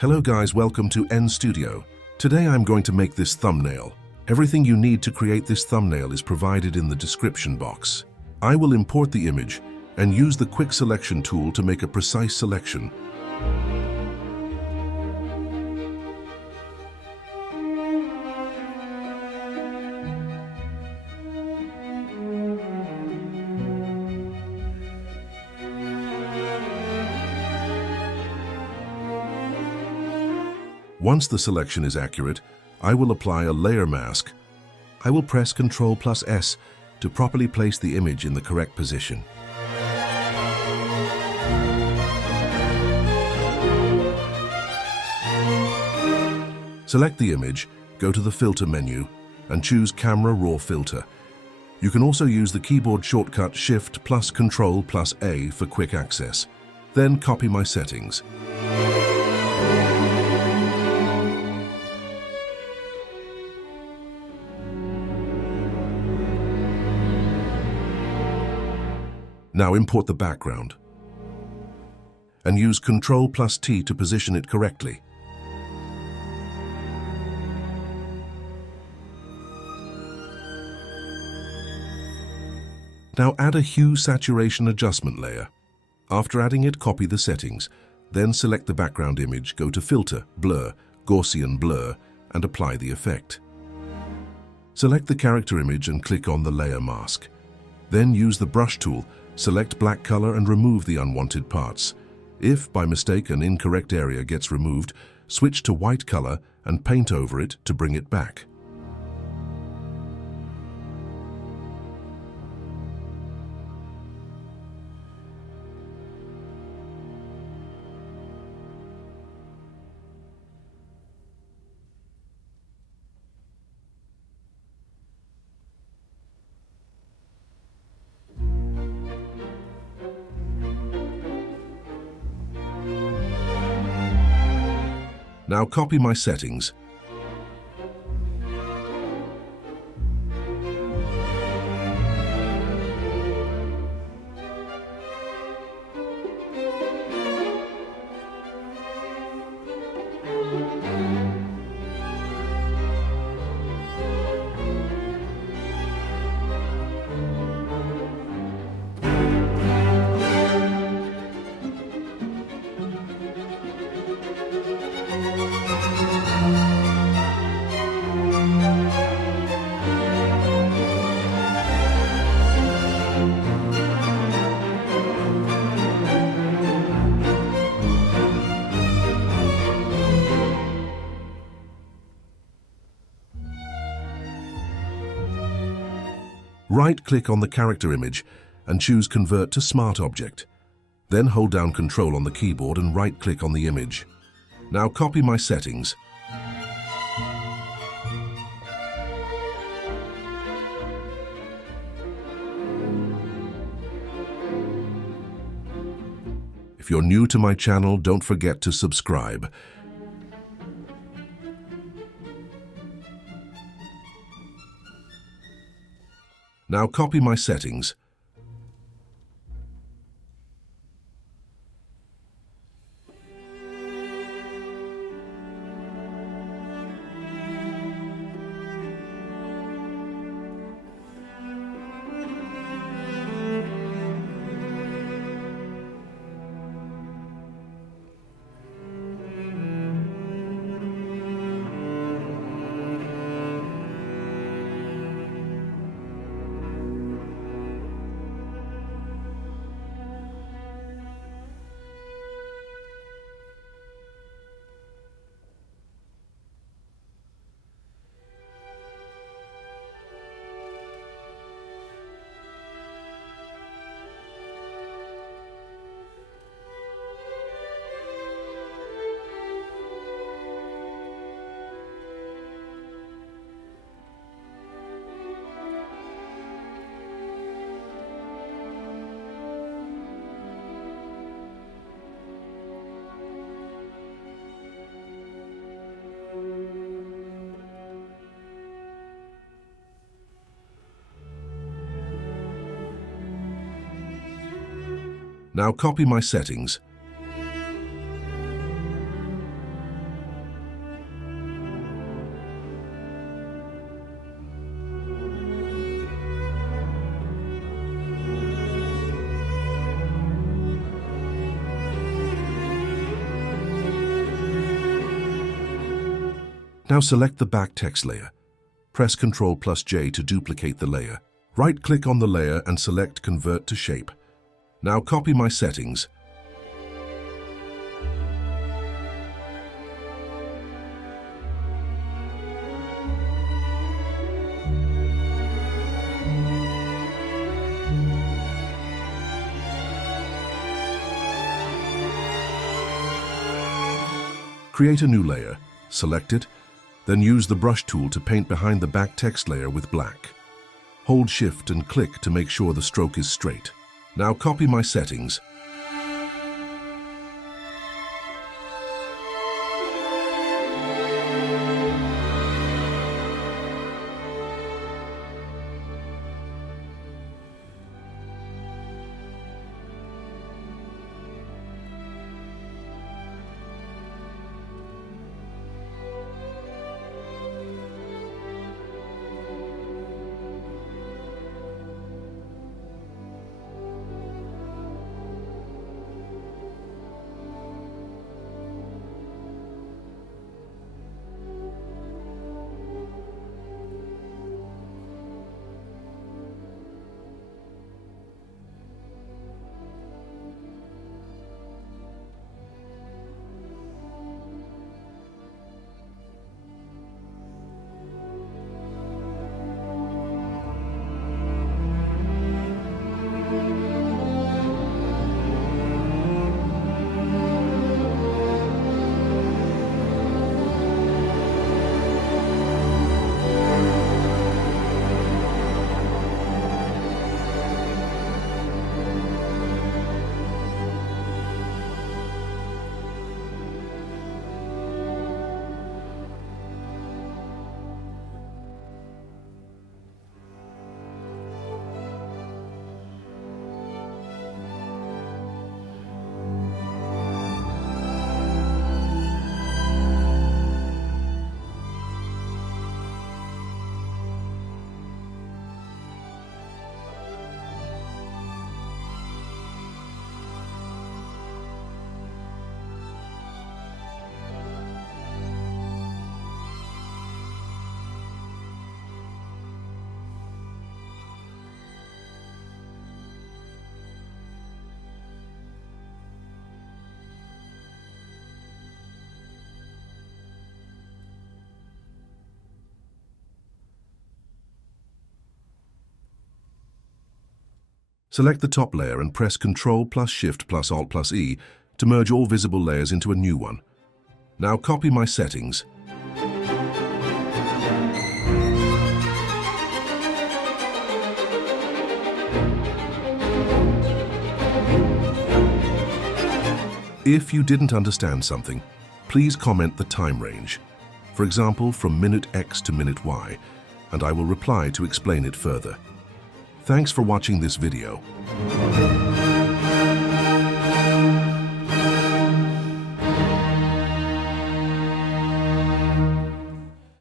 Hello guys, welcome to NStudio. Today I'm going to make this thumbnail. Everything you need to create this thumbnail is provided in the description box. I will import the image and use the quick selection tool to make a precise selection. Once the selection is accurate, I will apply a layer mask. I will press Ctrl+S to properly place the image in the correct position. Select the image, go to the Filter menu, and choose Camera Raw Filter. You can also use the keyboard shortcut Shift+Ctrl+A for quick access. Then copy my settings. Now import the background and use Ctrl+T to position it correctly. Now add a hue saturation adjustment layer. After adding it, copy the settings. Then select the background image, go to Filter, Blur, Gaussian Blur, and apply the effect. Select the character image and click on the layer mask. Then use the brush tool. Select black color and remove the unwanted parts. If, by mistake, an incorrect area gets removed, switch to white color and paint over it to bring it back. Now copy my settings. Right-click on the character image and choose Convert to Smart Object. Then hold down Ctrl on the keyboard and right-click on the image. Now copy my settings. If you're new to my channel, don't forget to subscribe. Now copy my settings. Now copy my settings. Now select the back text layer. Press Ctrl+J to duplicate the layer. Right-click on the layer and select Convert to Shape. Now copy my settings. Create a new layer, select it, then use the brush tool to paint behind the back text layer with black. Hold Shift and click to make sure the stroke is straight. Now copy my settings. Select the top layer and press Ctrl+Shift+Alt+E to merge all visible layers into a new one. Now copy my settings. If you didn't understand something, please comment the time range. For example, from minute X to minute Y, and I will reply to explain it further. Thanks for watching this video.